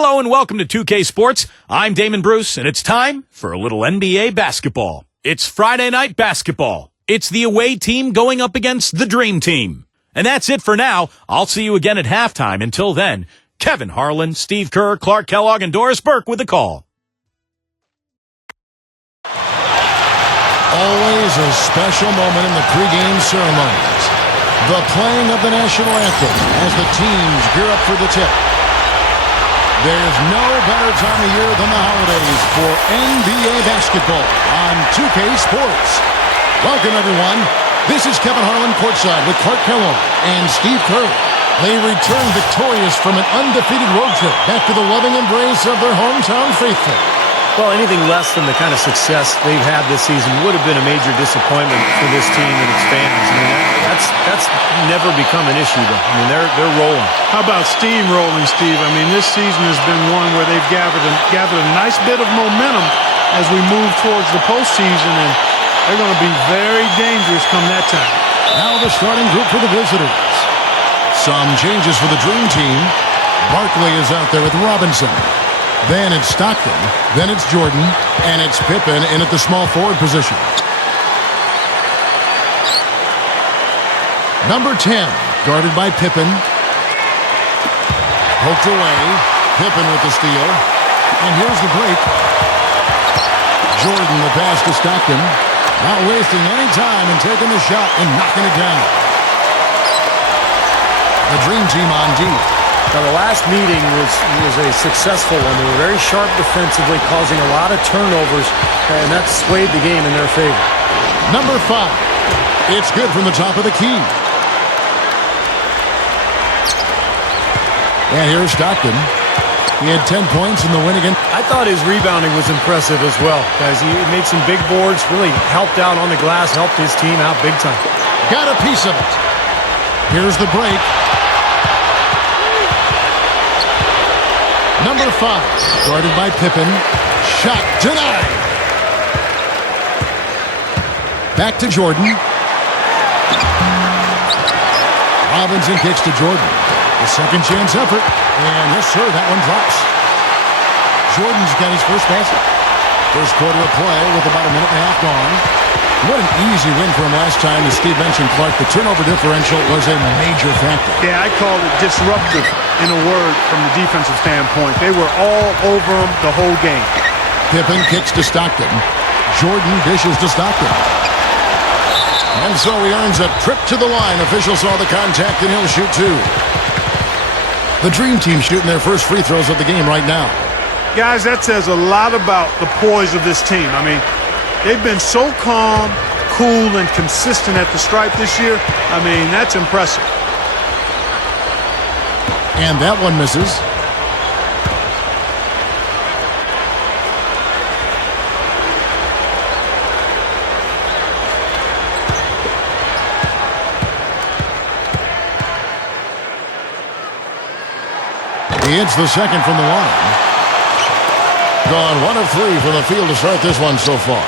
Hello and welcome to 2K Sports. I'm Damon Bruce, and it's time for a little NBA basketball. It's Friday night basketball. It's the away team going up against the dream team. And that's it for now. I'll see you again at halftime. Until then, Kevin Harlan, Steve Kerr, Clark Kellogg, and Doris Burke with the call. Always a special moment in the pregame ceremonies. The playing of the national anthem as the teams gear up for the tip. There's no better time of year than the holidays for NBA basketball on 2K Sports. Welcome, everyone. This is Kevin Harlan courtside with Clark Kellogg and Steve Kerr. They return victorious from an undefeated road trip back to the loving embrace of their hometown faithful. Well, anything less than the kind of success they've had this season would have been a major disappointment for this team and its fans. I mean, that's never become an issue, though. I mean, they're rolling. How about steamrolling, Steve? I mean, this season has been one where they've gathered a nice bit of momentum as we move towards the postseason, and they're going to be very dangerous come that time. Now the starting group for the visitors. Some changes for the dream team. Barkley is out there with Robinson. Then it's Stockton, then it's Jordan, and it's Pippen in at the small forward position. Number 10, guarded by Pippen. Poked away. Pippen with the steal. And here's the break. Jordan the pass to Stockton. Not wasting any time and taking the shot and knocking it down. The dream team on D. Now, the last meeting was a successful one. They were very sharp defensively, causing a lot of turnovers, and that swayed the game in their favor. Number 5. It's good from the top of the key. And here's Stockton. He had 10 points in the win again. I thought his rebounding was impressive as well, guys. He made some big boards, really helped out on the glass, helped his team out big time. Got a piece of it. Here's the break. Number 5, guarded by Pippen. Shot denied. Back to Jordan. Robinson kicks to Jordan. The second chance effort. And yes, sir, that one drops. Jordan's got his first basket. First quarter of play with about a minute and a half gone. What an easy win for him last time. As Steve mentioned, Clark, the turnover differential was a major factor. Yeah, I called it disruptive in a word from the defensive standpoint. They were all over him the whole game. Pippen kicks to Stockton. Jordan dishes to Stockton. And so he earns a trip to the line. Officials saw the contact and he'll shoot two. The dream team shooting their first free throws of the game right now. Guys, that says a lot about the poise of this team. I mean, they've been so calm, cool, and consistent at the stripe this year. I mean, that's impressive. And that one misses. He hits the second from the line. Gone 1 of 3 from the field to start this one so far.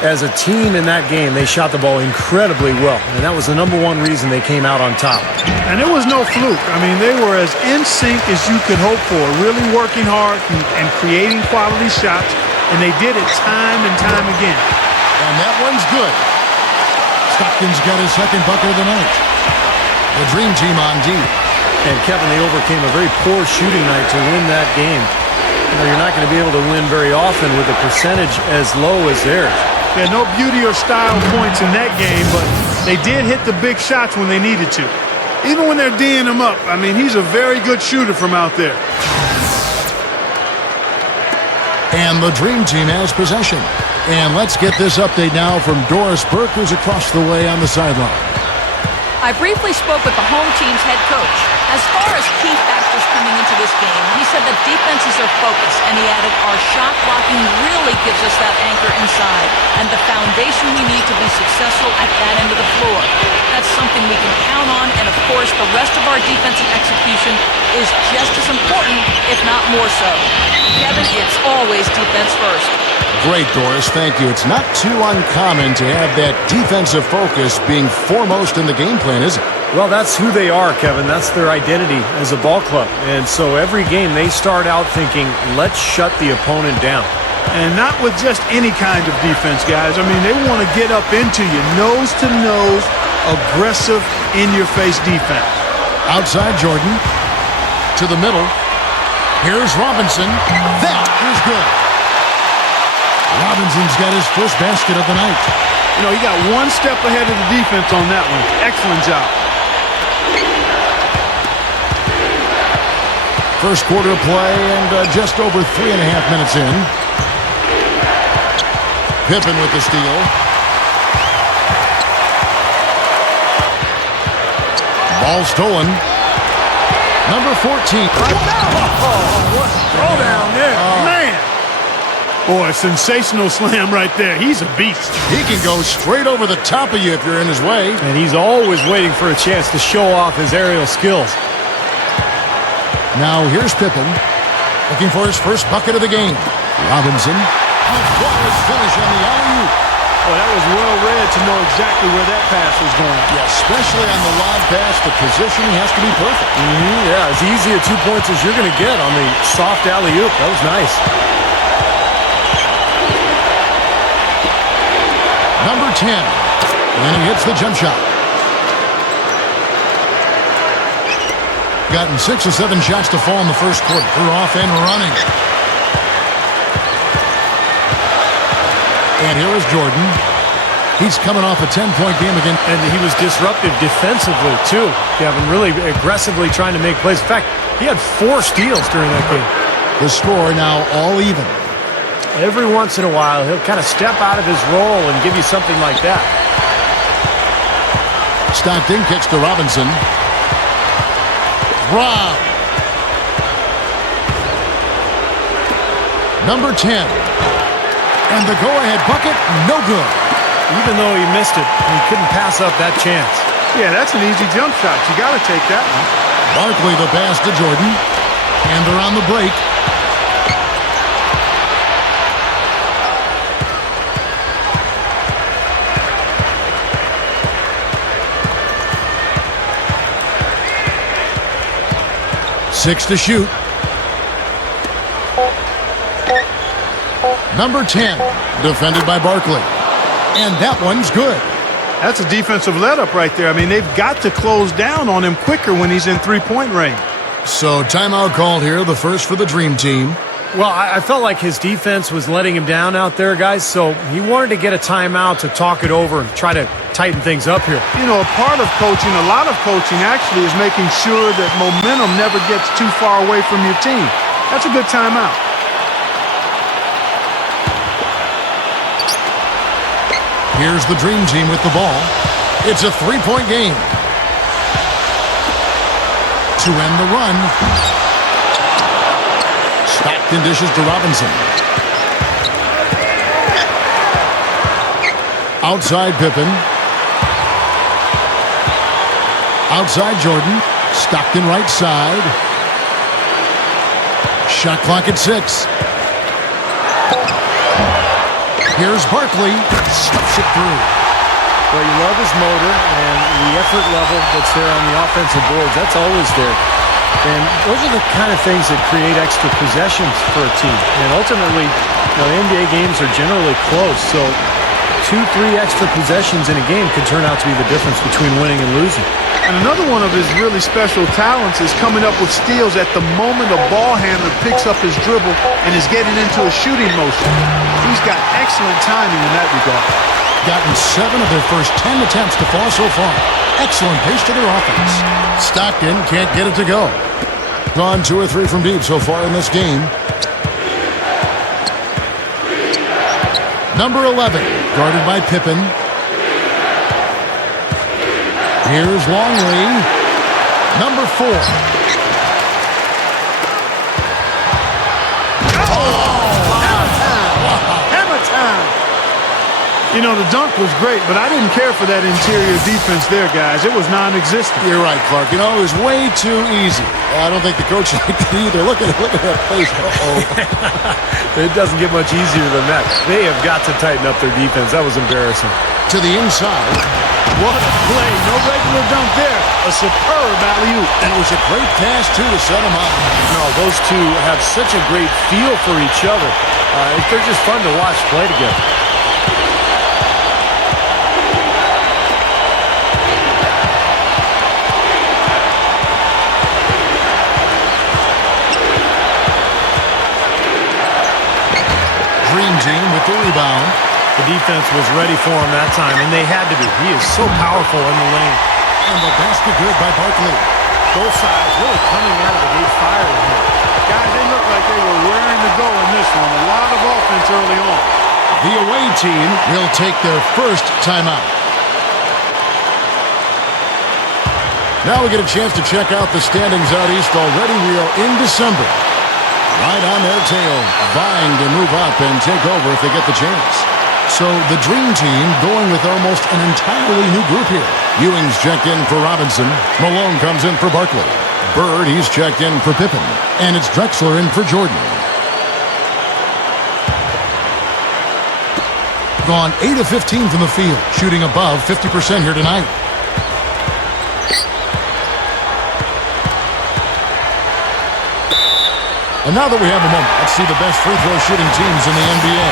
As a team in that game, they shot the ball incredibly well, and that was the number one reason they came out on top. And it was no fluke. I mean, they were as in sync as you could hope for, really working hard and creating quality shots, and they did it time and time again. And that one's good. Stockton's got his second bucket of the night. The dream team on D. And Kevin, they overcame a very poor shooting night to win that game. You know, you're not going to be able to win very often with a percentage as low as theirs. Yeah, no beauty or style points in that game, but they did hit the big shots when they needed to. Even when they're D'ing him up, I mean, he's a very good shooter from out there. And the dream team has possession. And let's get this update now from Doris Burke, who's across the way on the sideline. I briefly spoke with the home team's head coach. As far as key factors coming into this game, he said that defense is their focus, and he added, our shot blocking really gives us that anchor inside and the foundation we need to be successful at that end of the floor. That's something we can count on, and of course, the rest of our defensive execution is just as important, if not more so. Kevin, it's always defense first. Great, Doris. Thank you. It's not too uncommon to have that defensive focus being foremost in the game plan, is it? Well, that's who they are, Kevin. That's their identity as a ball club. And so every game they start out thinking, let's shut the opponent down. And not with just any kind of defense, guys. I mean, they want to get up into you, nose-to-nose, aggressive, in-your-face defense. Outside Jordan. To the middle. Here's Robinson. That is good. Robinson's got his first basket of the night. You know, he got one step ahead of the defense on that one. Excellent job. First quarter play and just over 3.5 minutes in. Pippen with the steal. Ball stolen. Number 14. What throw down there. Man. Boy, sensational slam right there. He's a beast. He can go straight over the top of you if you're in his way. And he's always waiting for a chance to show off his aerial skills. Now here's Pippen, looking for his first bucket of the game. Robinson, a flawless finish on the alley-oop. Well, that was well read to know exactly where that pass was going. Yeah, especially on the lob pass, the positioning has to be perfect. Yeah, as easy a 2 points as you're going to get on the soft alley-oop. That was nice. Number 10, and he hits the jump shot. Gotten 6 or 7 shots to fall in the first quarter. They're off and running. And here is Jordan. He's coming off a 10-point game again. And he was disruptive defensively, too. Kevin, really aggressively trying to make plays. In fact, he had 4 steals during that game. The score now all even. Every once in a while, he'll kind of step out of his role and give you something like that. Stockton kicks to Robinson. Rob. Number 10. And the go-ahead bucket, no good. Even though he missed it, he couldn't pass up that chance. Yeah, that's an easy jump shot. You got to take that one. Barkley the pass to Jordan. And they're on the break. Six to shoot. Number 10, defended by Barkley. And that one's good. That's a defensive let-up right there. I mean, they've got to close down on him quicker when he's in three-point range. So timeout called here, the first for the Dream Team. Well, I felt like his defense was letting him down out there, guys, so he wanted to get a timeout to talk it over and try to tighten things up here. You know, a part of coaching, a lot of coaching actually, is making sure that momentum never gets too far away from your team. That's a good timeout. Here's the Dream Team with the ball. It's a three-point game. To end the run. Stockton dishes to Robinson. Outside Pippen. Outside Jordan. Stockton right side. Shot clock at 6. Here's Barkley. Stuffs it through. Well, you love his motor and the effort level that's there on the offensive boards. That's always there. And those are the kind of things that create extra possessions for a team. And ultimately, you know, NBA games are generally close. So 2-3 extra possessions in a game can turn out to be the difference between winning and losing. And another one of his really special talents is coming up with steals at the moment a ball handler picks up his dribble and is getting into a shooting motion. He's got excellent timing in that regard. Gotten 7 of their first 10 attempts to fall so far. Excellent pace to their offense. Stockton can't get it to go. Gone 2 or 3 from deep so far in this game. Number 11, guarded by Pippen. Here's Longley. Number 4. Hammer time! You know, the dunk was great, but I didn't care for that interior defense there, guys. It was non-existent. You're right, Clark. You know, it was way too easy. I don't think the coach liked it either. Look at that face. It doesn't get much easier than that. They have got to tighten up their defense. That was embarrassing. To the inside. What a play. No regular dunk there. A superb alley-oop. And it was a great pass, too, to set him up. No, those two have such a great feel for each other. They're just fun to watch play together. Dream team with the rebound. The defense was ready for him that time, and they had to be. He is so powerful in the lane. And the basket good by Barkley. Both sides really coming out of the gate firing here. Guys, they looked like they were raring to go in this one. A lot of offense early on. The away team will take their first timeout. Now we get a chance to check out the standings out east. Already we are in December. Right on their tail, vying to move up and take over if they get the chance. So the dream team going with almost an entirely new group here. Ewing's checked in for Robinson. Malone comes in for Barkley. Bird, he's checked in for Pippen. And it's Drexler in for Jordan. Gone 8 of 15 from the field, shooting above 50% here tonight. And now that we have a moment, let's see the best free throw shooting teams in the NBA.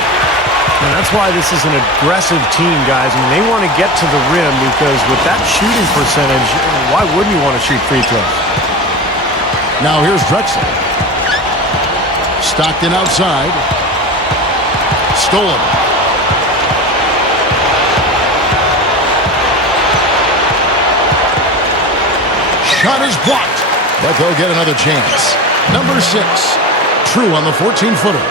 And that's why this is an aggressive team, guys. I mean, they want to get to the rim because with that shooting percentage, why wouldn't you want to shoot free throws? Now here's Drexler. Stockton outside. Stolen. Shot is blocked, but they'll get another chance. Number 6. True on the 14-footer.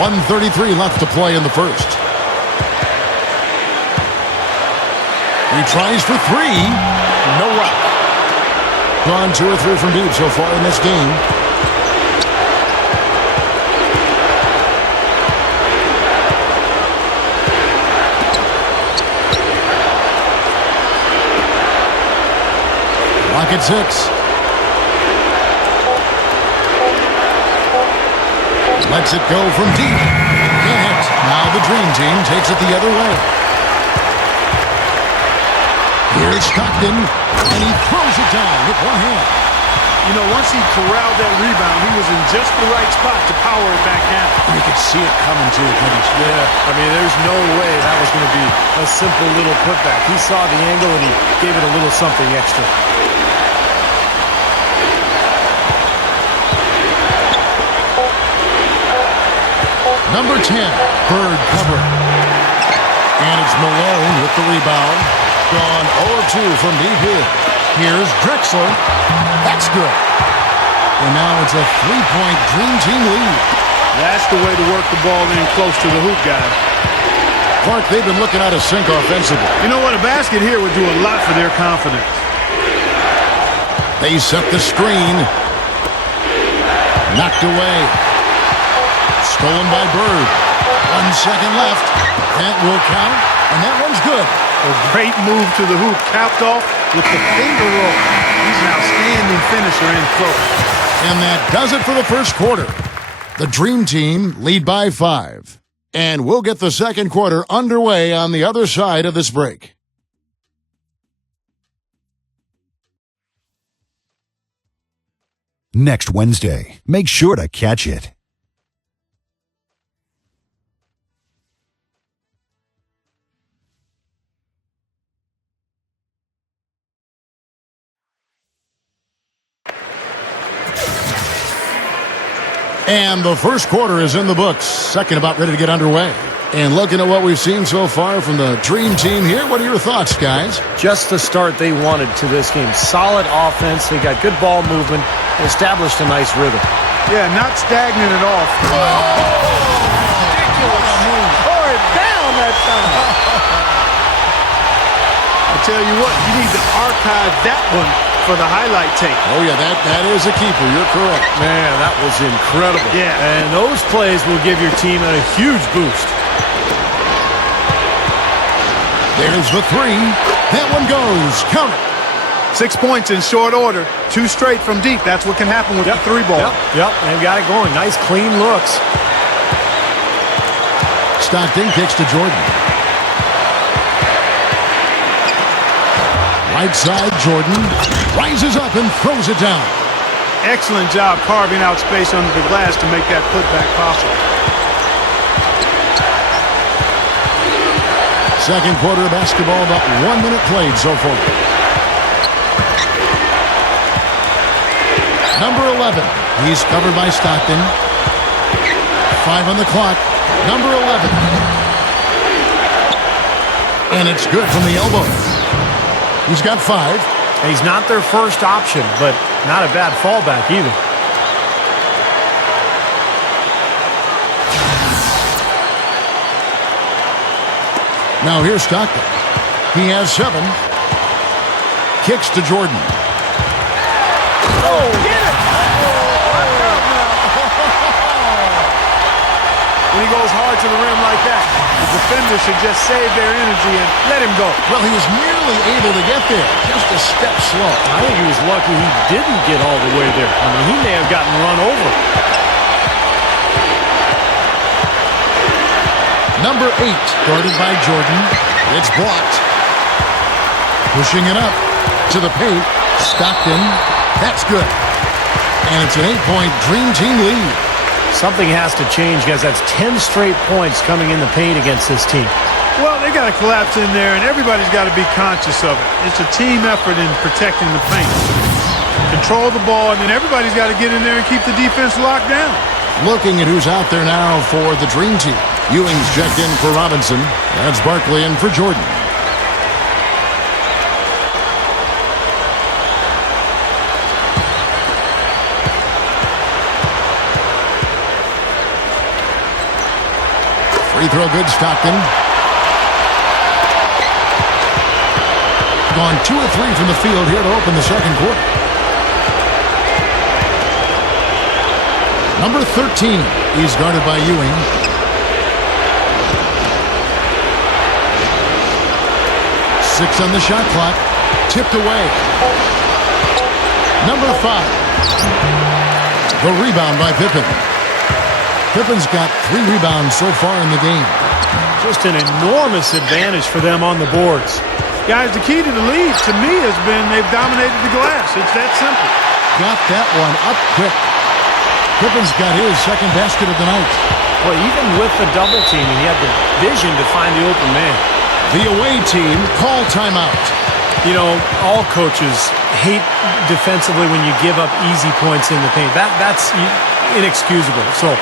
1:33 left to play in the first. He tries for 3. No luck. Gone 2 or 3 from deep so far in this game. Lock at 6. Lets it go from deep. Can't hit. Now the dream team takes it the other way. Here's Stockton, and he throws it down with one hand. You know, once he corralled that rebound, he was in just the right spot to power it back down. You could see it coming too, couldn't you? Yeah, I mean, there's no way that was going to be a simple little putback. He saw the angle, and he gave it a little something extra. Number 10, Bird cover. And it's Malone with the rebound. Gone 0-2 from deep here. Here's Drexler. That's good. And now it's a 3-point dream team lead. That's the way to work the ball in close to the hoop, guys. Clark, they've been looking out of sync offensively. You know what? A basket here would do a lot for their confidence. They set the screen. Knocked away. Stolen by Bird. 1 second left. That will count, and that one's good. A great move to the hoop, capped off with the finger roll. He's an outstanding finisher in close. And that does it for the first quarter. The Dream Team lead by 5. And we'll get the second quarter underway on the other side of this break. Next Wednesday, make sure to catch it. And the first quarter is in the books. Second about ready to get underway. And looking at what we've seen so far from the Dream Team here, what are your thoughts, guys? Just the start they wanted to this game. Solid offense. They got good ball movement. They established a nice rhythm. Yeah, not stagnant at all. Ridiculous. Tore it down that time. I tell you what, you need to archive that one for the highlight tape. Oh, yeah, that is a keeper. You're correct. Man, that was incredible. Yeah. And those plays will give your team a huge boost. There's the three. That one goes. Count it. 6 points in short order. 2 straight from deep. That's what can happen with the 3 ball. Yep, they've got it going. Nice, clean looks. Stockton kicks to Jordan. Right side, Jordan rises up and throws it down. Excellent job carving out space under the glass to make that putback possible. Second quarter of basketball, about 1 minute played so far. Number 11, he's covered by Stockton. 5 on the clock. Number 11. And it's good from the elbow. He's got 5. He's not their first option, but not a bad fallback either. Now here's Stockton. He has 7. Kicks to Jordan. Oh, get it! When he goes hard to the rim like that, the defender should just save their energy and let him go. Well, he was nearly able to get there. Just a step slow. I think he was lucky he didn't get all the way there. I mean, he may have gotten run over. Number 8, guarded by Jordan. It's blocked. Pushing it up to the paint. Stockton. That's good. And it's an 8-point Dream Team lead. Something has to change, guys. That's 10 straight points coming in the paint against this team. Well, they got to collapse in there, and everybody's got to be conscious of it. It's a team effort in protecting the paint. Control the ball, and then everybody's got to get in there and keep the defense locked down. Looking at who's out there now for the Dream Team. Ewing's checked in for Robinson. That's Barkley in for Jordan. Free throw good, Stockton. Gone 2 of 3 from the field here to open the second quarter. Number 13, he's guarded by Ewing. 6 on the shot clock. Tipped away. Number 5. The rebound by Pippen. Pippen's got 3 rebounds so far in the game. Just an enormous advantage for them on the boards. Guys, the key to the lead, to me, has been they've dominated the glass. It's that simple. Got that one up quick. Pippen's got his second basket of the night. Well, even with the double team, he had the vision to find the open man. The away team call timeout. You know, all coaches hate defensively when you give up easy points in the paint. That's inexcusable. So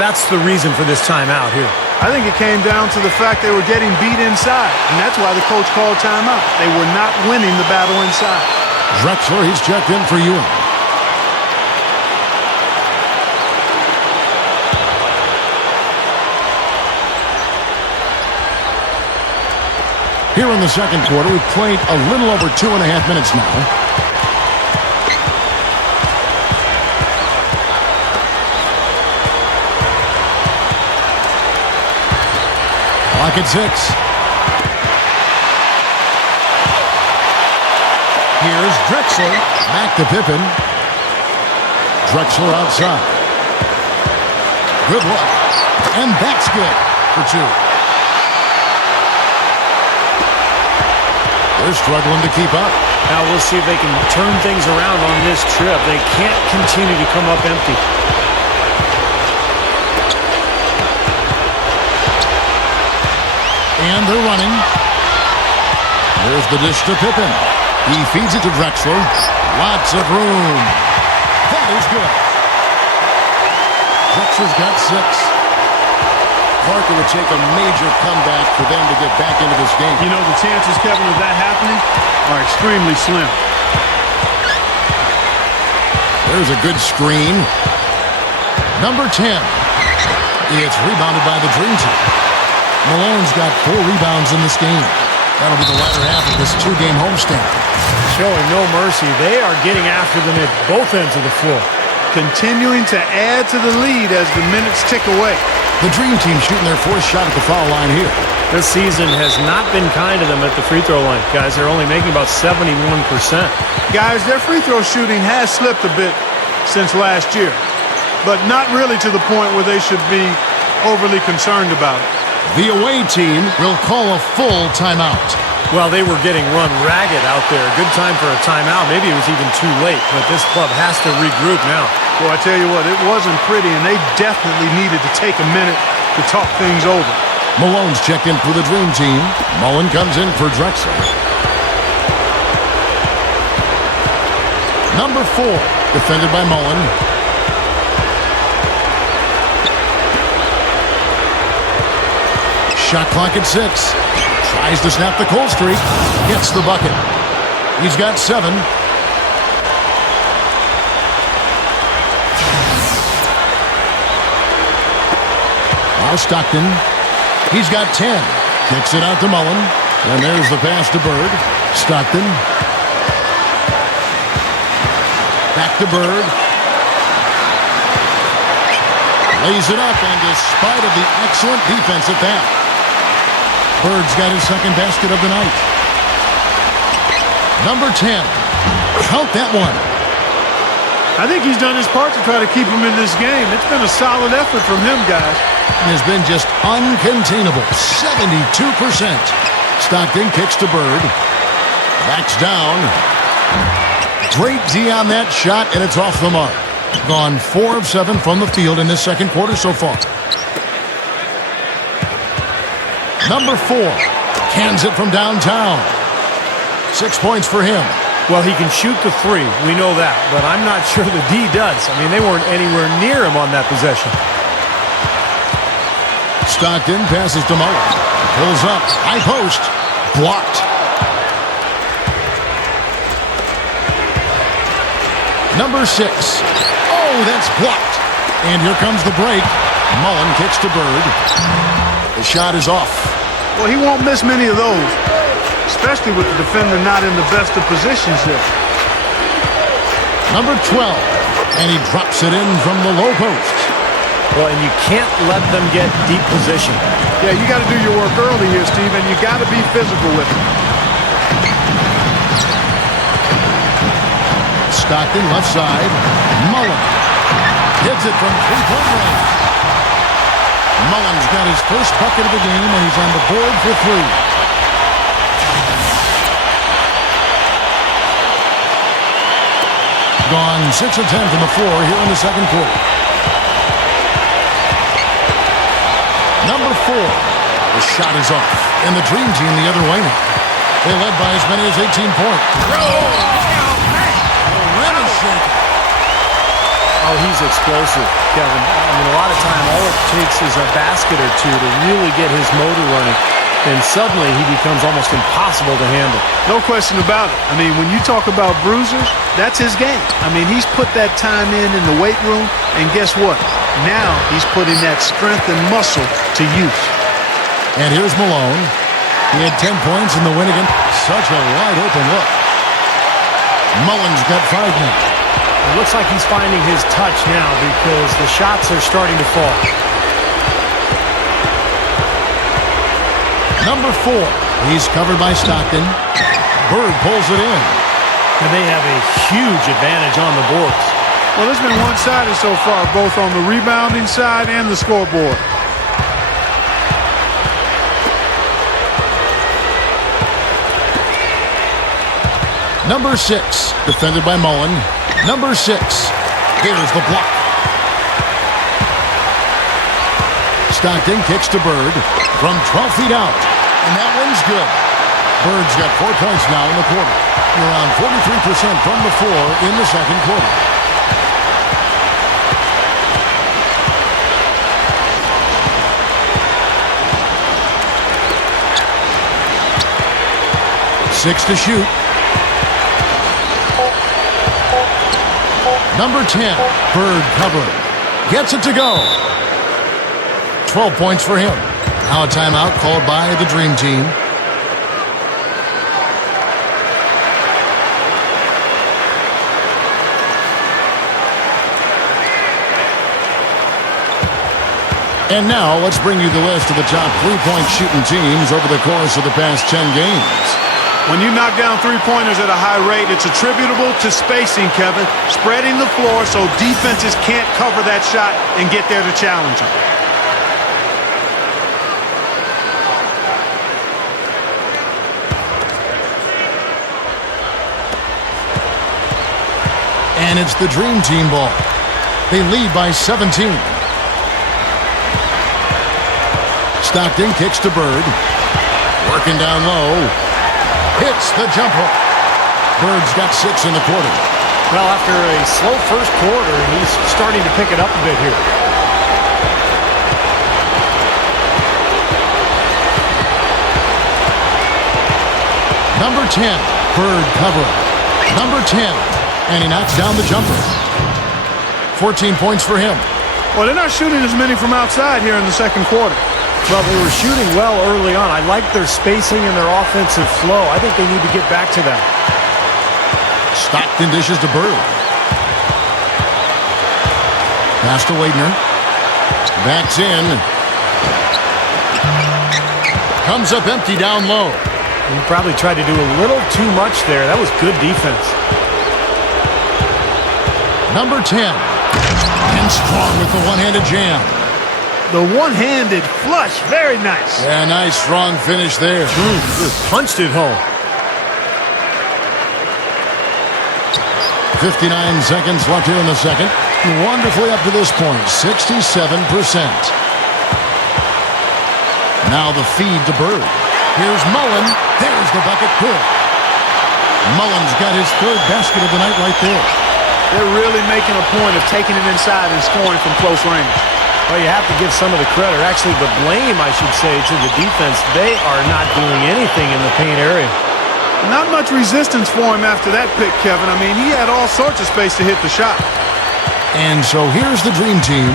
that's the reason for this timeout here. I think it came down to the fact they were getting beat inside, and that's why the coach called timeout. They were not winning the battle inside. Drexler, he's checked in for Ewing. Here in the second quarter, we've played a little over 2.5 minutes now. Clock at 6. Here's Drexler. Back to Pippen. Drexler outside. Good look. And that's good for 2. They're struggling to keep up. Now we'll see if they can turn things around on this trip. They can't continue to come up empty. And they're running. There's the dish to Pippen. He feeds it to Drexler. Lots of room. That is good. Drexler's got 6. Parker would take a major comeback for them to get back into this game. You know, the chances, Kevin, of that happening are extremely slim. There's a good screen. Number 10. It's rebounded by the Dream Team. Malone's got 4 rebounds in this game. That'll be the latter half of this 2-game homestand. showing no mercy. They are getting after them at both ends of the floor. Continuing to add to the lead as the minutes tick away. The Dream Team shooting their fourth shot at the foul line here. This season has not been kind to them at the free throw line. Guys, they're only making about 71%. Guys, their free throw shooting has slipped a bit since last year, but not really to the point where they should be overly concerned about it. The away team will call a full timeout. Well, they were getting run ragged out there. Good time for a timeout. Maybe it was even too late, but this club has to regroup now. Well, I tell you what, it wasn't pretty, and they definitely needed to take a minute to talk things over. Malone's checked in for the Dream Team. Mullen comes in for Drexler. Number 4, defended by Mullen. Shot clock at 6. Tries to snap the cold streak. Gets the bucket. He's got 7. Now Stockton. He's got 10. Kicks it out to Mullen. And there's the pass to Bird. Stockton. Back to Bird. Lays it up, and despite of the excellent defense at that, Bird's got his second basket of the night. Number 10. Count that one. I think he's done his part to try to keep him in this game. It's been a solid effort from him, guys. Has been just uncontainable. 72%. Stockton kicks to Bird. Backs down. Great D on that shot, and it's off the mark. Gone 4 of 7 from the field in this second quarter so far. Number 4. Cans it from downtown. 6 points for him. Well, he can shoot the 3. We know that, but I'm not sure the D does. I mean, they weren't anywhere near him on that possession. Stockton passes to Mullen. Pulls up. High post. Blocked. Number 6. Oh, that's blocked. And here comes the break. Mullen kicks to Bird. The shot is off. Well, he won't miss many of those, especially with the defender not in the best of positions there. Number 12. And he drops it in from the low post. Well, and you can't let them get deep position. Yeah, you got to do your work early here, Steve, and you got to be physical with it. Stockton left side. Mullen hits it from three-point range. Mullen's got his first bucket of the game, and he's on the board for 3. Gone 6 of 10 from the floor here in the second quarter. Number 4. The shot is off. And the Dream Team the other way now. They led by as many as 18 points. Oh, he's explosive, Kevin. I mean, a lot of time, all it takes is a basket or two to really get his motor running. And suddenly, he becomes almost impossible to handle. No question about it. I mean, when you talk about bruisers, that's his game. I mean, he's put that time in the weight room, and guess what? Now he's putting that strength and muscle to use. And here's Malone. He had 10 points in the win against such a wide-open look. Mullen's got 5 now. It looks like he's finding his touch now because the shots are starting to fall. Number 4. He's covered by Stockton. Bird pulls it in. And they have a huge advantage on the boards. Well, it's been one-sided so far, both on the rebounding side and the scoreboard. Number 6, defended by Mullen. Number 6, here's the block. Stockton kicks to Bird from 12 feet out, and that one's good. Bird's got 4 points now in the quarter. Around 43% from the floor in the second quarter. Six to shoot. Number 10, Bird covering. Gets it to go. 12 points for him. Now a timeout called by the Dream Team. And now let's bring you the list of the top three-point shooting teams over the course of the past 10 games. When you knock down three-pointers at a high rate, it's attributable to spacing, Kevin. Spreading the floor so defenses can't cover that shot and get there to challenge them. And it's the Dream Team ball. They lead by 17. Stockton kicks to Bird. Working down low. Hits the jumper. Bird's got 6 in the quarter. Well, after a slow first quarter, he's starting to pick it up a bit here. Number 10, Bird cover. Number 10, and he knocks down the jumper. 14 points for him. Well, they're not shooting as many from outside here in the second quarter. Well, they were shooting well early on. I like their spacing and their offensive flow. I think they need to get back to that. Stockton dishes to Bird. Pass to Wadner. Backs in. Comes up empty down low. He probably tried to do a little too much there. That was good defense. Number 10. And strong with the one-handed jam. The one-handed flush, very nice. Yeah, nice strong finish there. Just punched it home. 59 seconds left here in the second. Wonderfully up to this point, 67%. Now the feed to Bird. Here's Mullen. There's the bucket. Good. Mullen's got his third basket of the night right there. They're really making a point of taking it inside and scoring from close range. Well, you have to give some of the credit, actually the blame, I should say, to the defense. They are not doing anything in the paint area. Not much resistance for him after that pick, Kevin. I mean, he had all sorts of space to hit the shot. And so here's the Dream Team.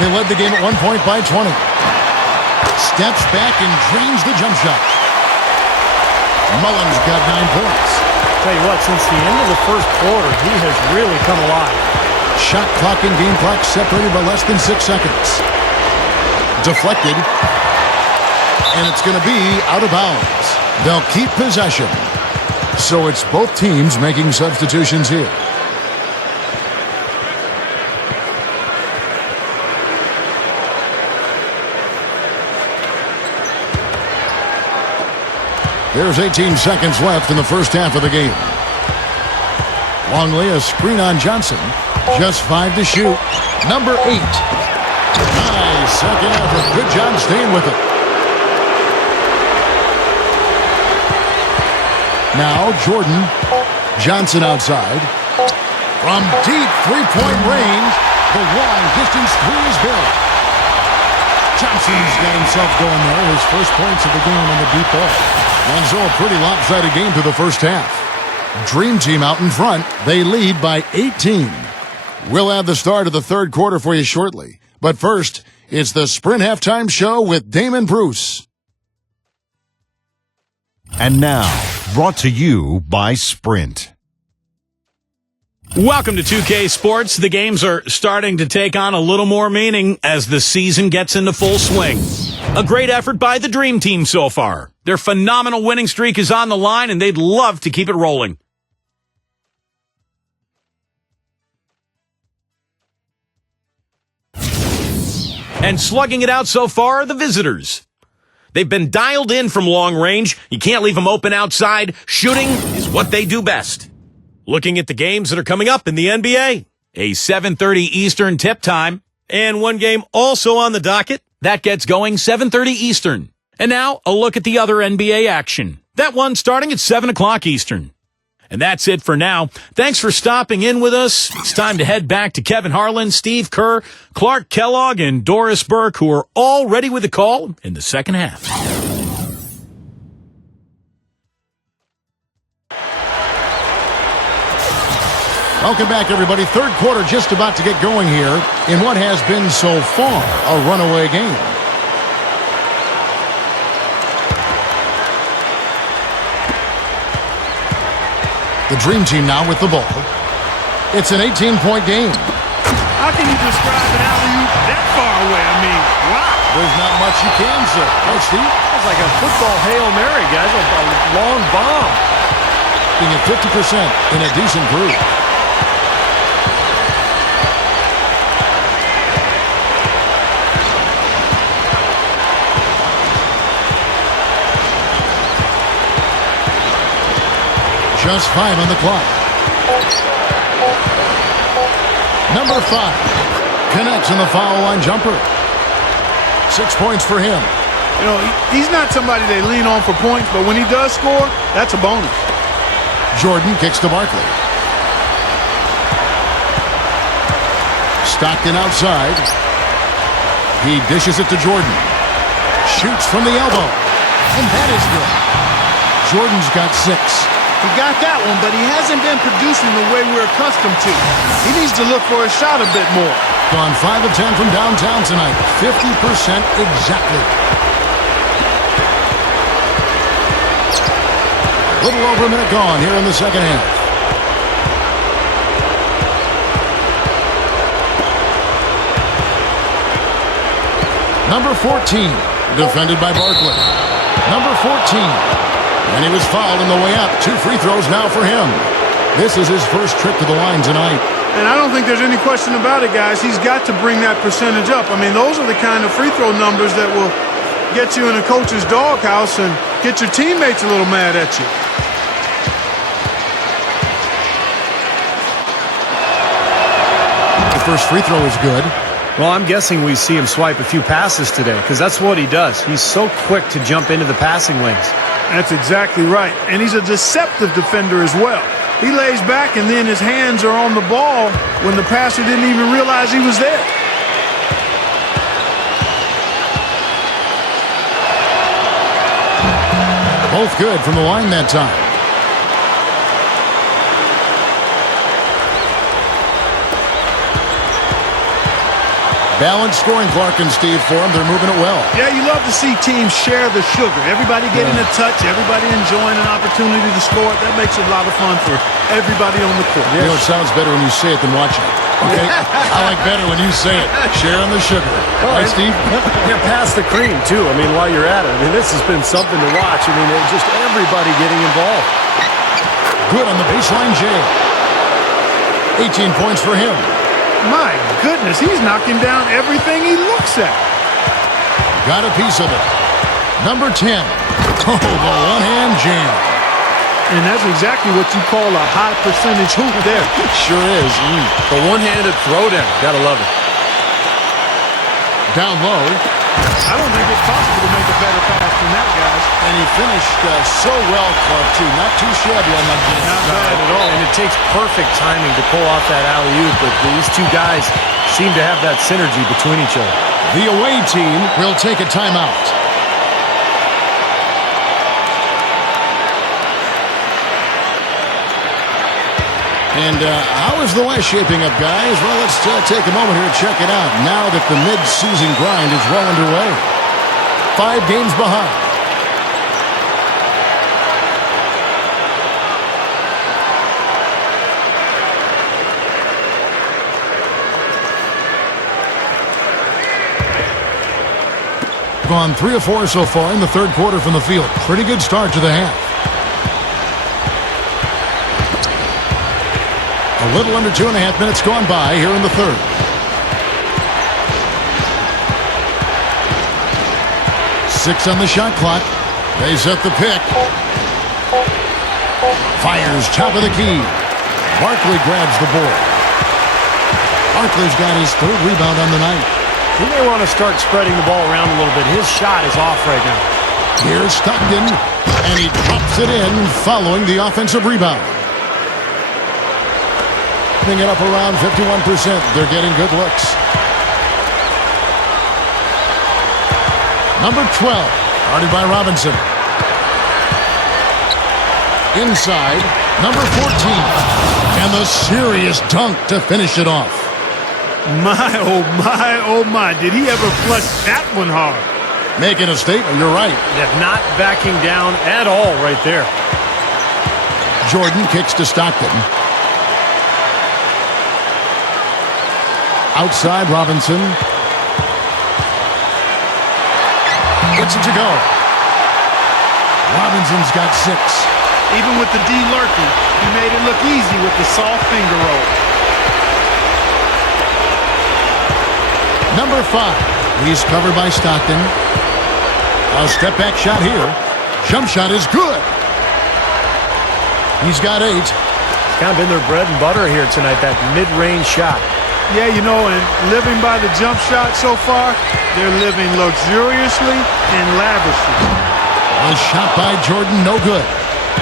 They led the game at 1 point by 20. Steps back and drains the jump shot. Mullen's got 9 points. Tell you what, since the end of the first quarter, he has really come alive. Shot clock and game clock separated by less than 6 seconds. Deflected. And it's going to be out of bounds. They'll keep possession. So it's both teams making substitutions here. There's 18 seconds left in the first half of the game. Longley, a screen on Johnson. Just 5 to shoot. Number 8. Nice second effort. Good job staying with it. Now Jordan. Johnson outside. From deep three-point range, the long-distance three is good. Johnson's got himself going there. His first points of the game on the deep ball. And so a pretty lopsided game to the first half. Dream Team out in front. They lead by 18. We'll have the start of the third quarter for you shortly. But first, it's the Sprint Halftime Show with Damon Bruce. And now, brought to you by Sprint. Welcome to 2K Sports. The games are starting to take on a little more meaning as the season gets into full swing. A great effort by the Dream Team so far. Their phenomenal winning streak is on the line, and they'd love to keep it rolling. And slugging it out so far are the visitors. They've been dialed in from long range. You can't leave them open outside. Shooting is what they do best. Looking at the games that are coming up in the NBA. A 7:30 Eastern tip time. And one game also on the docket. That gets going 7:30 Eastern. And now a look at the other NBA action. That one starting at 7 o'clock Eastern. And that's it for now. Thanks for stopping in with us. It's time to head back to Kevin Harlan, Steve Kerr, Clark Kellogg, and Doris Burke, who are all ready with the call in the second half. Welcome back, everybody. Third quarter just about to get going here in what has been so far a runaway game. The Dream Team now with the ball. It's an 18-point game. How can you describe an alley-oop that far away? I mean, wow. There's not much you can say. Right, Steve? It's like a football Hail Mary, guys. A long bomb. Being at 50% in a decent group. Just 5 on the clock. Number 5 connects in the foul line jumper. 6 points for him. You know, he's not somebody they lean on for points, but when he does score, that's a bonus. Jordan kicks to Barkley. Stockton outside. He dishes it to Jordan. Shoots from the elbow. And that is good. Jordan's got 6. He got that one, but he hasn't been producing the way we're accustomed to. He needs to look for a shot a bit more. Gone 5 of 10 from downtown tonight. 50% exactly. A little over a minute gone here in the second half. Number 14, defended by Barkley. Number 14. And he was fouled on the way up. 2 free throws now for him. This is his first trip to the line tonight. And I don't think there's any question about it, guys. He's got to bring that percentage up. I mean, those are the kind of free throw numbers that will get you in a coach's doghouse and get your teammates a little mad at you. The first free throw is good. Well, I'm guessing we see him swipe a few passes today because that's what he does. He's so quick to jump into the passing lanes. That's exactly right. And he's a deceptive defender as well. He lays back and then his hands are on the ball when the passer didn't even realize he was there. Both good from the line that time. Balanced scoring, Clark and Steve, for them. They're moving it well. Yeah, you love to see teams share the sugar. Everybody getting a touch, everybody enjoying an opportunity to score. That makes it a lot of fun for everybody on the court. You know, it sounds better when you say it than watching it. Okay? I like better when you say it. Sharing the sugar. Right, Steve? Yeah, pass the cream, too. I mean, while you're at it. I mean, this has been something to watch. I mean, it's just everybody getting involved. Good on the baseline, Jay. 18 points for him. My goodness, he's knocking down everything he looks at. Got a piece of it. Number 10. Oh, the one-hand jam. And that's exactly what you call a high percentage hoop there. Sure is. The one-handed throwdown. Gotta love it. Down low. I don't think it's possible to make a better pass than that, guys. And he finished so well, Clark, too. Not too shabby on that game. Not bad at all. And it takes perfect timing to pull off that alley-oop, but these two guys seem to have that synergy between each other. The away team will take a timeout. And how is the West shaping up, guys? Well, let's take a moment here to check it out. Now that the mid-season grind is well underway. 5 games behind. Gone 3 of 4 so far in the third quarter from the field. Pretty good start to the half. A little under 2.5 minutes gone by here in the third. Six on the shot clock. They set the pick. Fires top of the key. Barkley grabs the board. Barkley's got his 3rd rebound on the night. He may want to start spreading the ball around a little bit. His shot is off right now. Here's Stockton, and he drops it in following the offensive rebound. It up around 51%. They're getting good looks. Number 12, guarded by Robinson. Inside, number 14. And the serious dunk to finish it off. My, oh my. Did he ever flush that one hard? Making a statement, you're right. Yeah, not backing down at all right there. Jordan kicks to Stockton. Outside Robinson. Gets it to go. Robinson's got 6. Even with the D lurking, he made it look easy with the soft finger roll. Number 5. He's covered by Stockton. A step back shot here. Jump shot is good. He's got 8. It's kind of been their bread and butter here tonight, that mid-range shot. Yeah, you know, and living by the jump shot so far, they're living luxuriously and lavishly. A shot by Jordan, no good.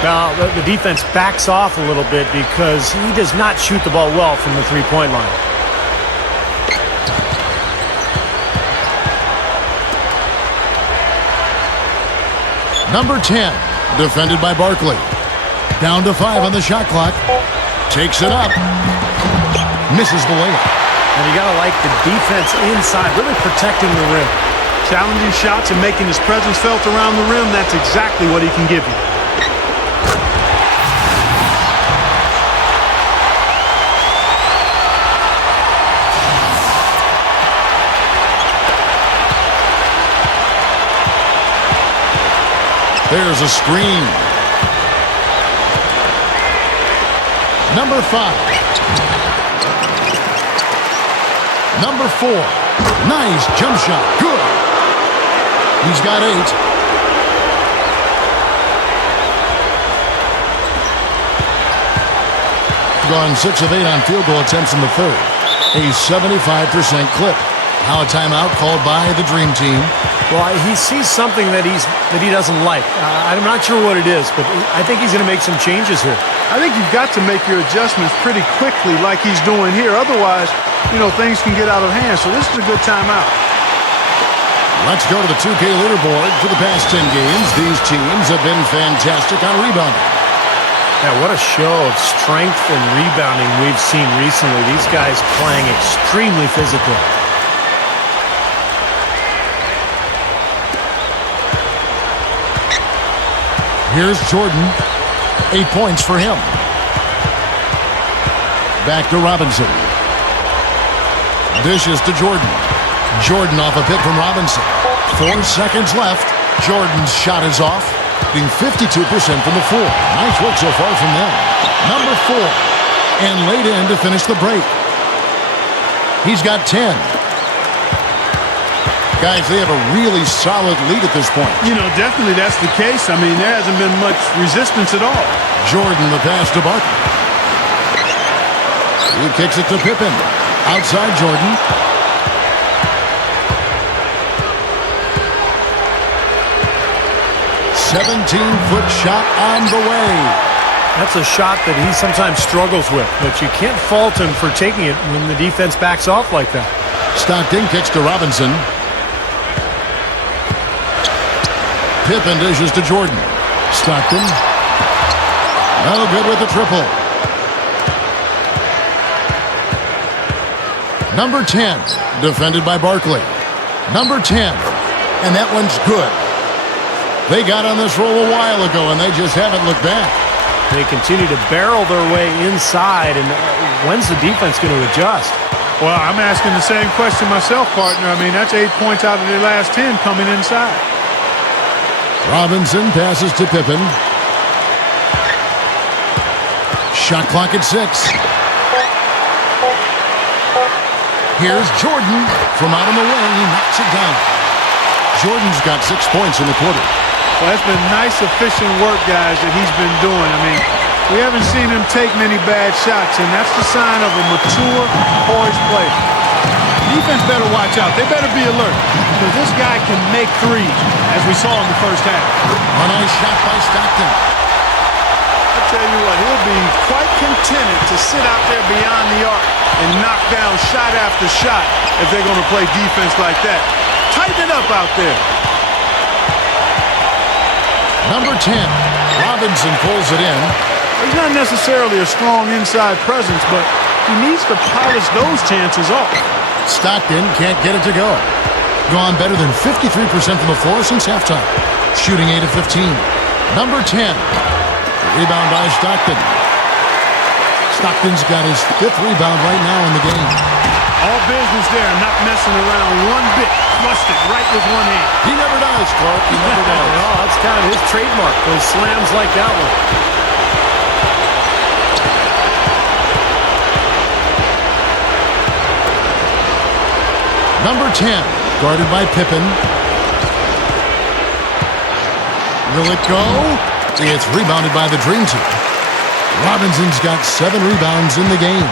Now, the defense backs off a little bit because he does not shoot the ball well from the three-point line. Number 10, defended by Barkley. Down to 5 on the shot clock. Takes it up. Misses the layup. And you got to like the defense inside, really protecting the rim. Challenging shots and making his presence felt around the rim, that's exactly what he can give you. There's a screen. Number 5. Number 4. Nice jump shot. Good. He's got 8. Gone 6 of 8 on field goal attempts in the third. A 75% clip. Now a timeout called by the Dream Team. Well, he sees something that he doesn't like. I'm not sure what it is, but I think he's going to make some changes here. I think you've got to make your adjustments pretty quickly like he's doing here. Otherwise, you know, things can get out of hand. So this is a good timeout. Let's go to the 2K leaderboard. For the past 10 games, these teams have been fantastic on rebounding. Yeah, what a show of strength and rebounding we've seen recently. These guys playing extremely physical. Here's Jordan. 8 points for him. Back to Robinson. Dishes to Jordan. Jordan off a pick from Robinson. 4 seconds left. Jordan's shot is off. Being 52% from the floor. Nice work so far from them. Number 4. And laid in to finish the break. He's got 10. Guys, they have a really solid lead at this point. You know, definitely that's the case. I mean, there hasn't been much resistance at all. Jordan the pass to Barkley. He kicks it to Pippen. Outside Jordan. "17-foot shot on the way." That's a shot that he sometimes struggles with, but you can't fault him for taking it when the defense backs off like that. Stockton kicks to Robinson. Pippen dishes to Jordan. Stockton. No good with the triple. Number 10, defended by Barkley. Number 10, and that one's good. They got on this roll a while ago, and they just haven't looked back. They continue to barrel their way inside, and when's the defense going to adjust? Well, I'm asking the same question myself, partner. I mean, that's 8 points out of their last 10 coming inside. Robinson passes to Pippen. Shot clock at 6. Here's Jordan from out on the wing. He knocks it down. Jordan's got 6 points in the quarter. Well, that's been nice, efficient work, guys, that he's been doing. I mean, we haven't seen him take many bad shots, and that's the sign of a mature, poised player. Defense better watch out. They better be alert, because this guy can make threes, as we saw in the first half. A nice shot by Stockton. I tell you what, he'll be quite contented to sit out there beyond the arc and knock down shot after shot if they're going to play defense like that. Tighten it up out there. Number 10, Robinson pulls it in. He's not necessarily a strong inside presence, but he needs to polish those chances off. Stockton can't get it to go. Gone better than 53% from the floor since halftime. Shooting 8 of 15. Number 10. Rebound by Stockton. Stockton's got his 5th rebound right now in the game. All business there, not messing around one bit. Flushed it right with one hand. He never does, Clark. He never does. No, that's kind of his trademark, those slams like that one. Number 10, guarded by Pippen. Will it go? It's rebounded by the Dream Team. Robinson's got 7 rebounds in the game.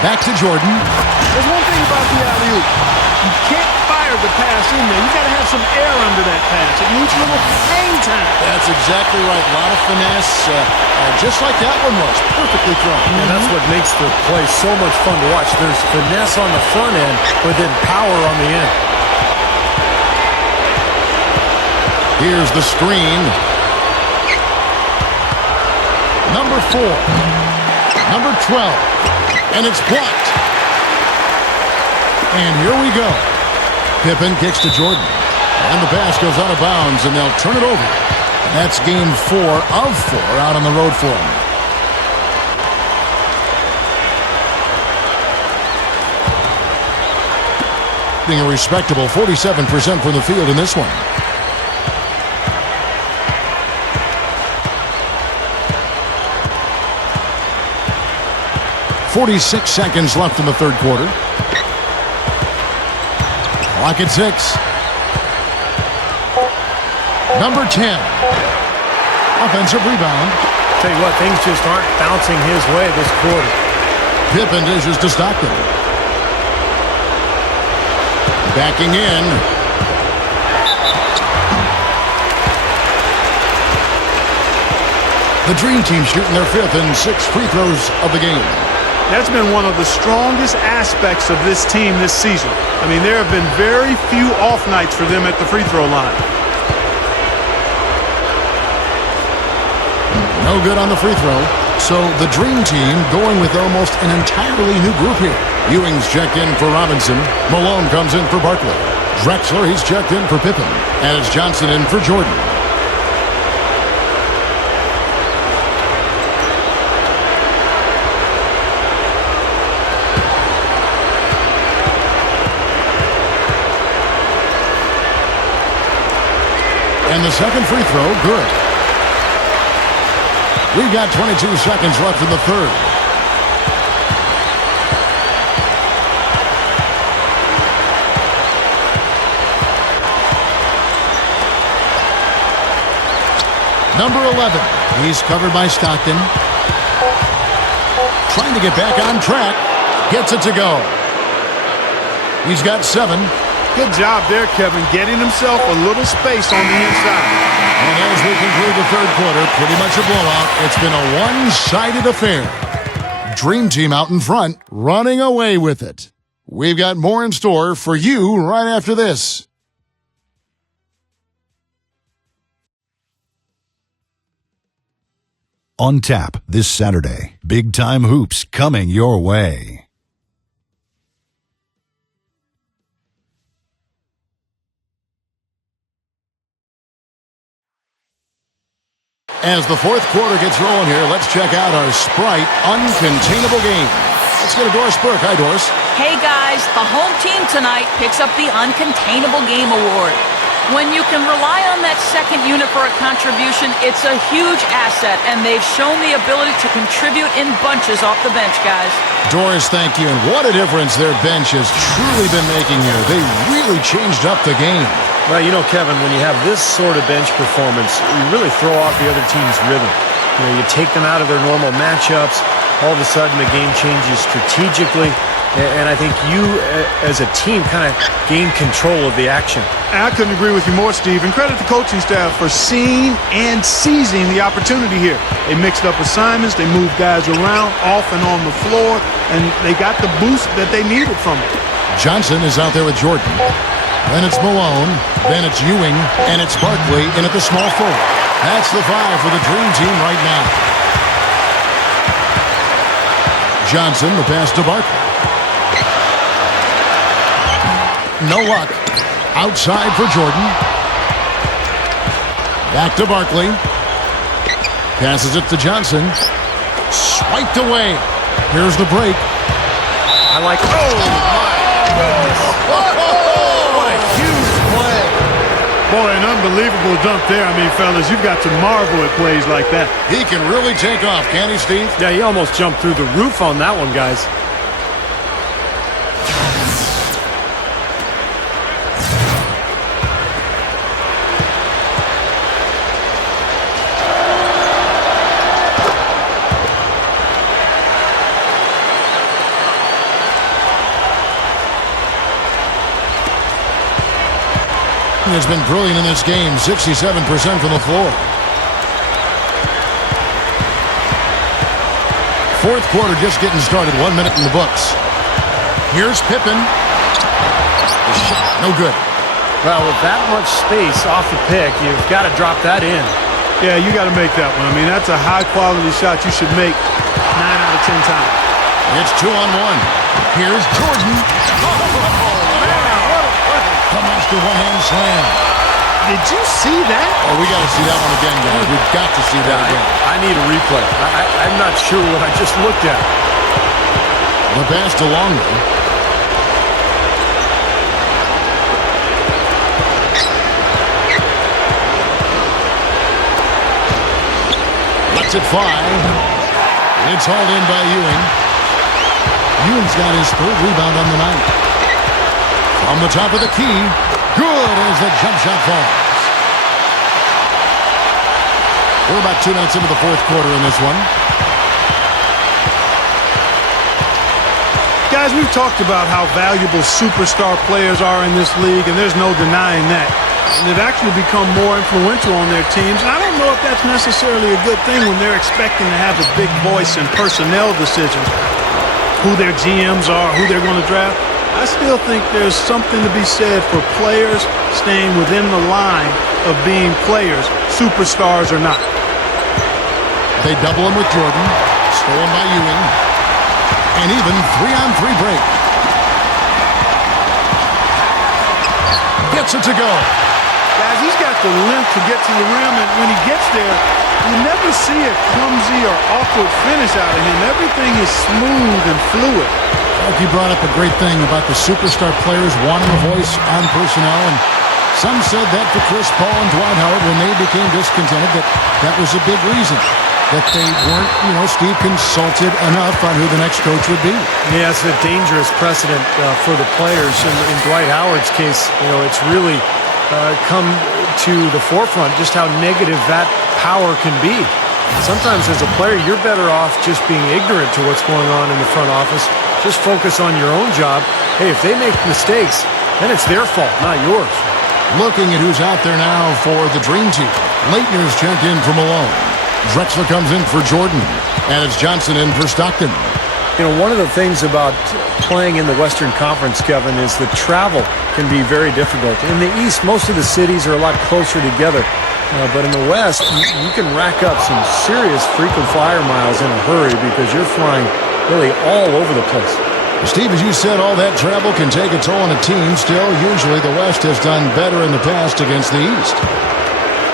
Back to Jordan. There's one thing about the alley-oop. You can't fire the pass in there. You got to have some air under that pass. It needs a little hang time. That's exactly right. A lot of finesse, just like that one was. Perfectly thrown. And that's what makes the play so much fun to watch. There's finesse on the front end, but then power on the end. Here's the screen. Number 4. Number 12. And it's blocked. And here we go. Pippen kicks to Jordan. And the pass goes out of bounds, and they'll turn it over. And that's game 4 of 4 out on the road for them. Being a respectable 47% from the field in this one. 46 seconds left in the third quarter. Clock at 6. Number 10. Offensive rebound. Tell you what, things just aren't bouncing his way this quarter. Pippen dishes to Stockton. Backing in. The Dream Team shooting their 5th and 6th free throws of the game. That's been one of the strongest aspects of this team this season. I mean, there have been very few off nights for them at the free throw line. No good on the free throw. So the Dream Team going with almost an entirely new group here. Ewing's checked in for Robinson. Malone comes in for Barkley. Drexler, he's checked in for Pippen. And it's Johnson in for Jordan. And the second free throw, good. We've got 22 seconds left in the third. Number 11, he's covered by Stockton. Trying to get back on track. Gets it to go. He's got 7. Good job there, Kevin, getting himself a little space on the inside. And as we conclude the third quarter, pretty much a blowout. It's been a one-sided affair. Dream Team out in front, running away with it. We've got more in store for you right after this. On tap this Saturday. Big time hoops coming your way. As the fourth quarter gets rolling here, let's check out our Sprite Uncontainable Game. Let's go to Doris Burke. Hi, Doris. Hey guys, the home team tonight picks up the Uncontainable Game Award. When you can rely on that second unit for a contribution, it's a huge asset, and they've shown the ability to contribute in bunches off the bench, guys. Doris, thank you. And what a difference their bench has truly been making here. They really changed up the game. Well, you know, Kevin, when you have this sort of bench performance, you really throw off the other team's rhythm. You know, you take them out of their normal matchups. All of a sudden, the game changes strategically. And I think you, as a team, kind of gain control of the action. I couldn't agree with you more, Steve. And credit the coaching staff for seeing and seizing the opportunity here. They mixed up assignments. They moved guys around, off and on the floor. And they got the boost that they needed from it. Johnson is out there with Jordan. Then it's Malone. Then it's Ewing. And it's Barkley in at the small forward. That's the 5 for the Dream Team right now. Johnson, the pass to Barkley. No luck. Outside for Jordan. Back to Barkley. Passes it to Johnson. Swiped away. Here's the break. I like it. Oh, my goodness. What a huge play. Boy, an unbelievable dunk there. I mean, fellas, you've got to marvel at plays like that. He can really take off, can't he, Steve? Yeah, he almost jumped through the roof on that one, guys. Has been brilliant in this game, 67% from the floor. Fourth quarter just getting started, 1 minute in the books. Here's Pippen. The shot, no good. Well, with that much space off the pick, you've got to drop that in. Yeah, you got to make that one. I mean, that's a high-quality shot you should make 9 out of 10 times. It's 2-on-1. Here's Jordan. Comes to one-hand slam. Did you see that? Oh, we got to see that one again, guys. We've got to see that again. I need a replay. I'm not sure what I just looked at. The pass to Longo. Lets it fly. It's hauled in by Ewing. Ewing's got his third rebound on the night. On the top of the key. Good as the jump shot falls. We're about 2 minutes into the fourth quarter in this one. Guys, we've talked about how valuable superstar players are in this league, and there's no denying that. And they've actually become more influential on their teams. And I don't know if that's necessarily a good thing when they're expecting to have a big voice in personnel decisions, who their GMs are, who they're going to draft. I still think there's something to be said for players staying within the line of being players, superstars or not. They double him with Jordan. Stolen by Ewing. And even 3-on-3 break. Gets it to go. Guys, he's got the length to get to the rim, and when he gets there, you never see a clumsy or awkward finish out of him. Everything is smooth and fluid. You brought up a great thing about the superstar players wanting a voice on personnel, and some said that for Chris Paul and Dwight Howard when they became discontented, that was a big reason, that they weren't, Steve, consulted enough on who the next coach would be. Yeah, it's a dangerous precedent for the players. In Dwight Howard's case, it's really come to the forefront just how negative that power can be. Sometimes as a player, you're better off just being ignorant to what's going on in the front office. Just focus on your own job. Hey, if they make mistakes, then it's their fault, not yours. Looking at who's out there now for the Dream Team. Leitner's checked in for Malone. Drexler comes in for Jordan. And it's Johnson in for Stockton. One of the things about playing in the Western Conference, Kevin, is the travel can be very difficult. In the East, most of the cities are a lot closer together. But in the West, you can rack up some serious frequent flyer miles in a hurry because you're flying really all over the place. Steve, as you said, all that travel can take a toll on a team. Still, usually the West has done better in the past against the East.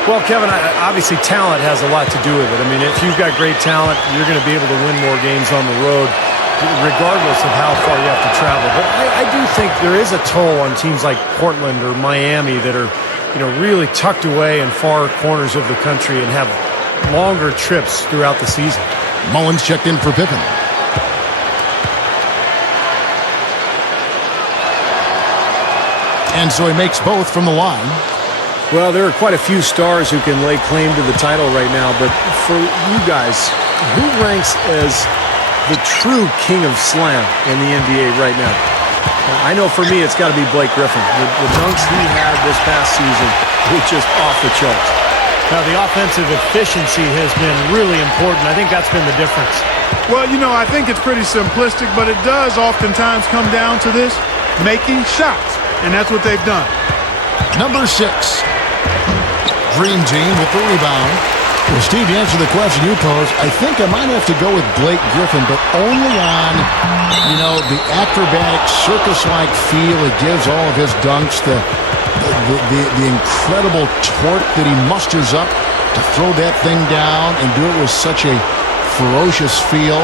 Well, Kevin, obviously talent has a lot to do with it. I mean, if you've got great talent, you're going to be able to win more games on the road, regardless of how far you have to travel. But I do think there is a toll on teams like Portland or Miami that are, really tucked away in far corners of the country and have longer trips throughout the season. Mullins checked in for Pippen. And so he makes both from the line. Well, there are quite a few stars who can lay claim to the title right now, but for you guys, who ranks as the true king of slam in the NBA right now? I know for me it's got to be Blake Griffin. The dunks he had this past season were just off the charts. Now, the offensive efficiency has been really important. I think that's been the difference. Well, I think it's pretty simplistic, but it does oftentimes come down to this, making shots. And that's what they've done. Number 6. Dream Team with the rebound. Well, Steve, to answer the question you posed, I think I might have to go with Blake Griffin, but only on, the acrobatic, circus-like feel it gives all of his dunks, the incredible torque that he musters up to throw that thing down and do it with such a ferocious feel.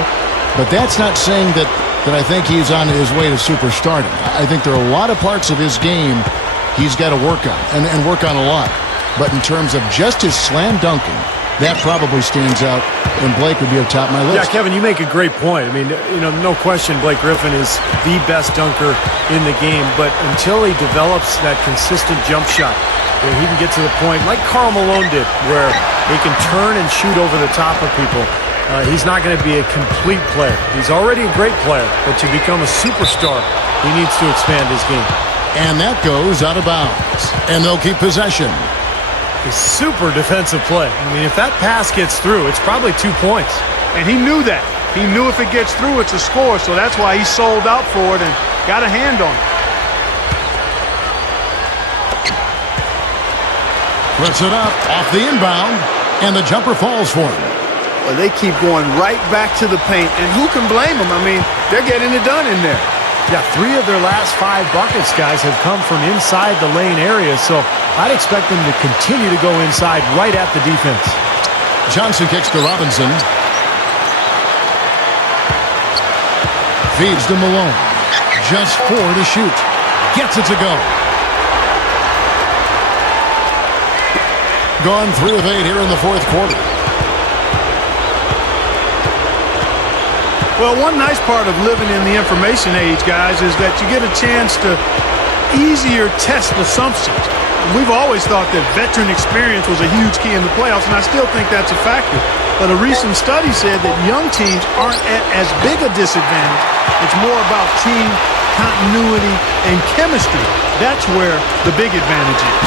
But that's not saying that that I think he's on his way to superstardom. I think there are a lot of parts of his game he's got to work on, and work on a lot. But in terms of just his slam dunking, that probably stands out, and Blake would be at the top of my list. Yeah, Kevin, you make a great point. I mean, no question Blake Griffin is the best dunker in the game, but until he develops that consistent jump shot, he can get to the point like Karl Malone did, where he can turn and shoot over the top of people. He's not going to be a complete player. He's already a great player, but to become a superstar, he needs to expand his game. And that goes out of bounds, and they'll keep possession. A super defensive play. I mean, if that pass gets through, it's probably 2 points. And he knew that. He knew if it gets through, it's a score, so that's why he sold out for it and got a hand on it. Puts it up off the inbound, and the jumper falls for him. Well, they keep going right back to the paint, and who can blame them? I mean, they're getting it done in there. Yeah, 3 of their last 5 buckets, guys, have come from inside the lane area, so I'd expect them to continue to go inside right at the defense. Johnson kicks to Robinson. Feeds to Malone. Just 4 to shoot. Gets it to go. Gone 3 of 8 here in the fourth quarter. Well, one nice part of living in the information age, guys, is that you get a chance to easier test assumptions. We've always thought that veteran experience was a huge key in the playoffs, and I still think that's a factor. But a recent study said that young teams aren't at as big a disadvantage. It's more about team continuity and chemistry. That's where the big advantage is.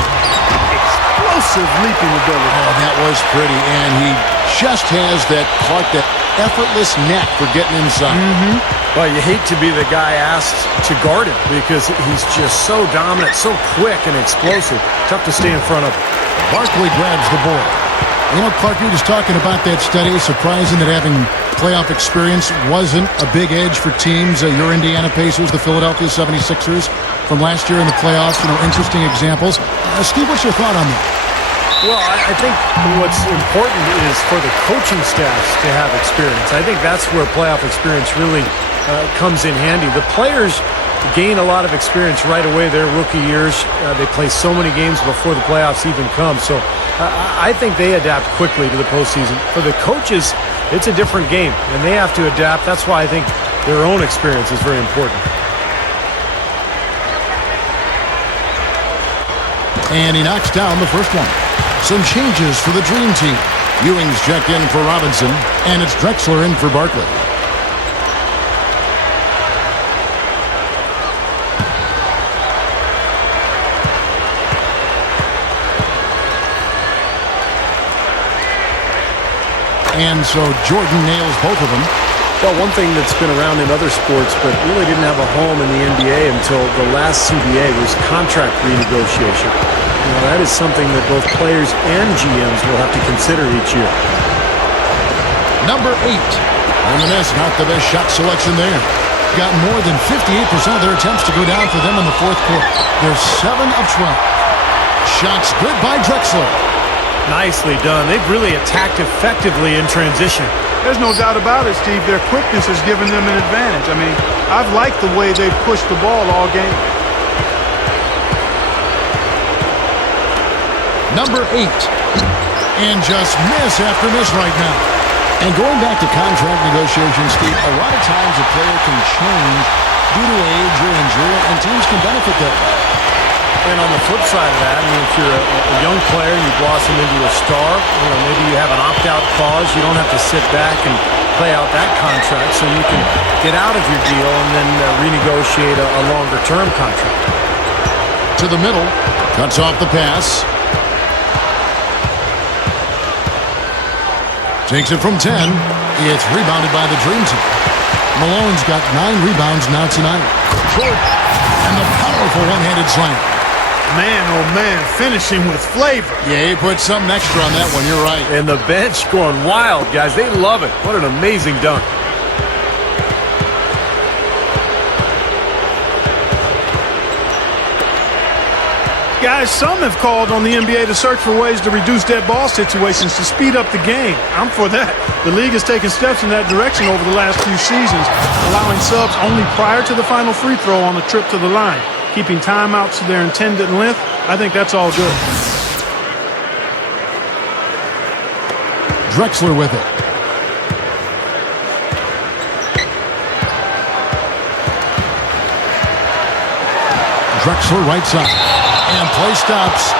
Explosive leaping ability. Oh, that was pretty, and he just has that effortless knack for getting inside. Well, you hate to be the guy asked to guard him because he's just so dominant, so quick and explosive. Tough to stay in front of him. Barkley grabs the ball. You know, Clark, you were just talking about that study. Surprising that having playoff experience wasn't a big edge for teams. Your Indiana Pacers, the Philadelphia 76ers from last year in the playoffs. Interesting examples. Steve, what's your thought on that? Well, I think what's important is for the coaching staffs to have experience. I think that's where playoff experience really comes in handy. The players gain a lot of experience right away their rookie years. They play so many games before the playoffs even come. So I think they adapt quickly to the postseason. For the coaches, it's a different game, and they have to adapt. That's why I think their own experience is very important. And he knocks down the first one. Some changes for the Dream Team. Ewing's checked in for Robinson, and it's Drexler in for Barkley. And so Jordan nails both of them. Well, one thing that's been around in other sports but really didn't have a home in the NBA until the last CBA was contract renegotiation. That is something that both players and GMs will have to consider each year. Number 8. Jimenez not the best shot selection there. Got more than 58% of their attempts to go down for them in the fourth quarter. They're 7 of 12. Shots good by Drexler. Nicely done. They've really attacked effectively in transition. There's no doubt about it, Steve. Their quickness has given them an advantage. I mean, I've liked the way they've pushed the ball all game. Number 8. And just miss after miss right now. And going back to contract negotiations, Steve, a lot of times a player can change due to age or injury, and teams can benefit that. And on the flip side of that, I mean, if you're a young player and you blossom into a star, maybe you have an opt-out clause. You don't have to sit back and play out that contract, so you can get out of your deal and then renegotiate a longer-term contract. To the middle, cuts off the pass. Takes it from 10. It's rebounded by the Dream Team. Malone's got 9 rebounds now tonight. And the powerful one-handed slam. Man, oh man, finishing with flavor. Yeah, he put something extra on that one. You're right. And the bench going wild, guys. They love it. What an amazing dunk. Guys, some have called on the NBA to search for ways to reduce dead ball situations to speed up the game. I'm for that. The league has taken steps in that direction over the last few seasons, allowing subs only prior to the final free throw on the trip to the line, keeping timeouts to their intended length. I think that's all good. Drexler with it. Drexler right side. And play stops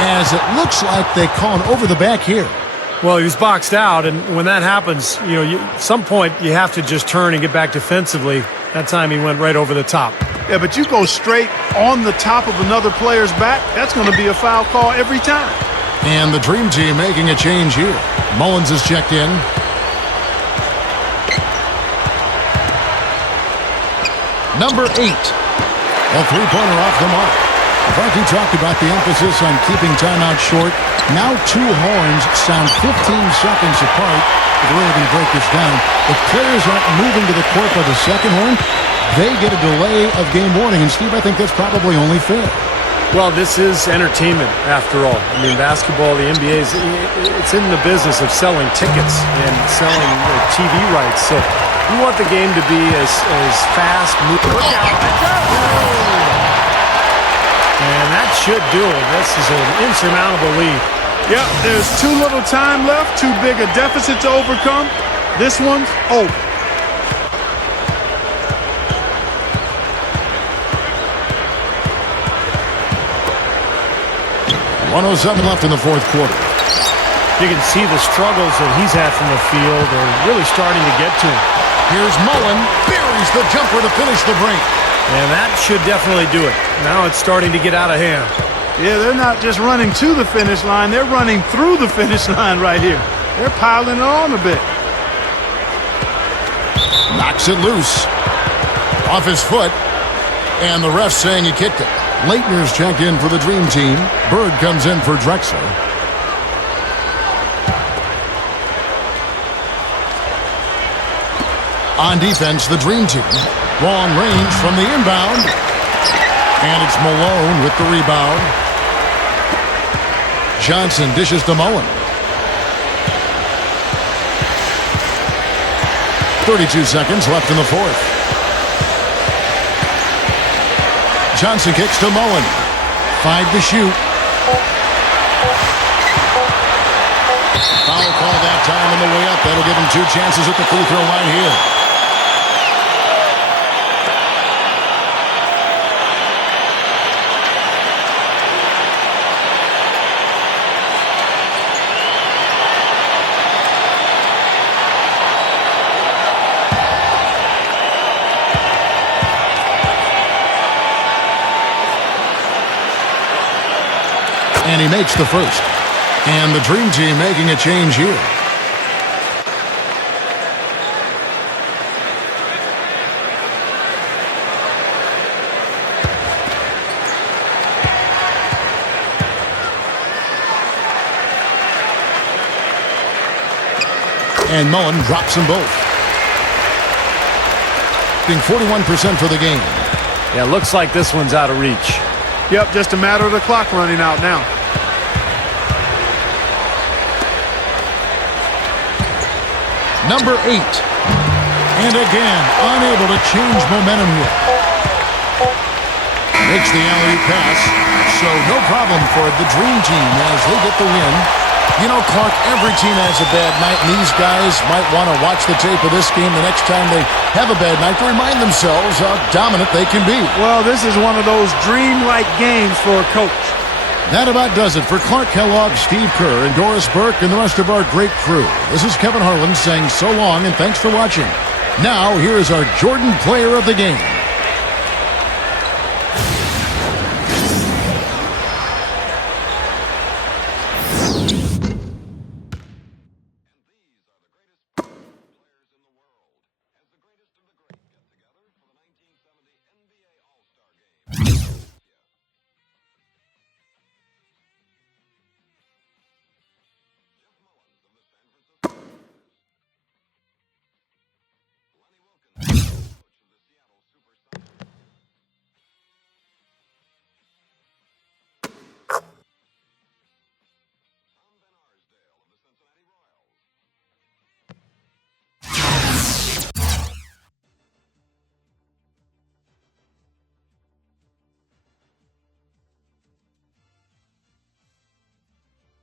as it looks like they call an over the back here. Well, he was boxed out, and when that happens, at some point you have to just turn and get back defensively. That time he went right over the top. Yeah, but you go straight on the top of another player's back, that's going to be a foul call every time. And the Dream Team making a change here. Mullins is checked in. Number 8. A three-pointer off the mark. Frankie talked about the emphasis on keeping timeout short. Now 2 horns sound 15 seconds apart. If we're really going to break this down, if players aren't moving to the court by the second horn, they get a delay of game warning. And, Steve, I think that's probably only fair. Well, this is entertainment, after all. I mean, basketball, the NBA, it's in the business of selling tickets and selling TV rights. So you want the game to be as fast. Look out. And that should do it. This is an insurmountable lead. Yeah, there's too little time left, too big a deficit to overcome. This one's over. 1:07 left in the fourth quarter. You can see the struggles that he's had from the field are really starting to get to him. Here's Mullen, buries the jumper to finish the break. And that should definitely do it. Now it's starting to get out of hand. Yeah, they're not just running to the finish line, they're running through the finish line right here. They're piling it on a bit. Knocks it loose. Off his foot. And the ref saying he kicked it. Leitner's checked in for the Dream Team. Bird comes in for Drexler. On defense, the Dream Team. Long range from the inbound. And it's Malone with the rebound. Johnson dishes to Mullen. 32 seconds left in the fourth. Johnson kicks to Mullen. 5 to shoot. Foul call that time on the way up. That'll give him 2 chances at the free throw line here. And he makes the first. And the Dream Team making a change here. And Mullen drops them both. Being 41% for the game. Yeah, looks like this one's out of reach. Yep, just a matter of the clock running out now. Number 8. And again, unable to change momentum here. Makes the alley pass. So no problem for the Dream Team as they get the win. You know, Clark, every team has a bad night, and these guys might want to watch the tape of this game the next time they have a bad night to remind themselves how dominant they can be. Well, this is one of those dream-like games for a coach. That about does it for Clark Kellogg, Steve Kerr, and Doris Burke, and the rest of our great crew. This is Kevin Harlan saying so long and thanks for watching. Now, here is our Jordan Player of the Game.